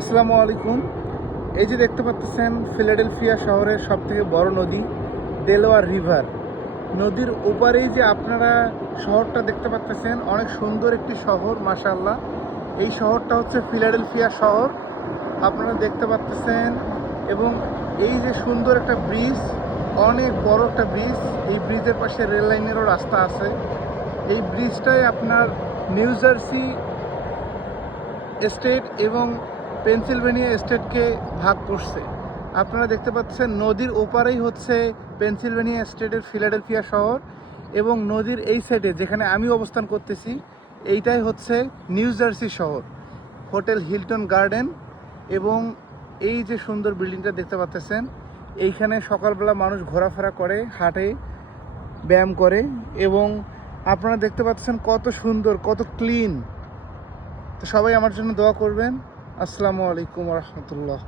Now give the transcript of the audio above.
আসসালামু আলাইকুম। এই যে দেখতে পাচ্ছেন ফিলাডেলফিয়া শহরের সবথেকে বড় নদী ডেলোয়ার রিভার। নদীর ওপারেই যে আপনারা শহরটা দেখতে পাচ্ছেন, অনেক সুন্দর একটি শহর মাশাআল্লাহ। এই শহরটা হচ্ছে ফিলাডেলফিয়া শহর, আপনারা দেখতে পাচ্ছেন। এবং এই যে সুন্দর একটা ব্রিজ, অনেক বড় একটা ব্রিজ, এই ব্রিজের পাশে রেল লাইনেরও রাস্তা আছে। এই ব্রিজটাই আপনার নিউ জার্সি স্টেট এবং পেনসিলভেনিয়া স্টেটকে ভাগ করছে। আপনারা দেখতে পাচ্ছেন নদীর ওপারেই হচ্ছে পেনসিলভেনিয়া স্টেটের ফিলাডেলফিয়া শহর, এবং নদীর এই সাইডে যেখানে আমি অবস্থান করতেছি এইটাই হচ্ছে নিউ জার্সি শহর, হোটেল হিলটন গার্ডেন। এবং এই যে সুন্দর বিল্ডিংটা দেখতে পাচ্ছেন, এইখানে সকালবেলা মানুষ ঘোরাফেরা করে, হাঁটে, ব্যায়াম করে। এবং আপনারা দেখতে পাচ্ছেন কত সুন্দর, কত ক্লিন। তো সবাই আমার জন্য দোয়া করবেন। আসসালামু আলাইকুম ওয়া রাহমাতুল্লাহ।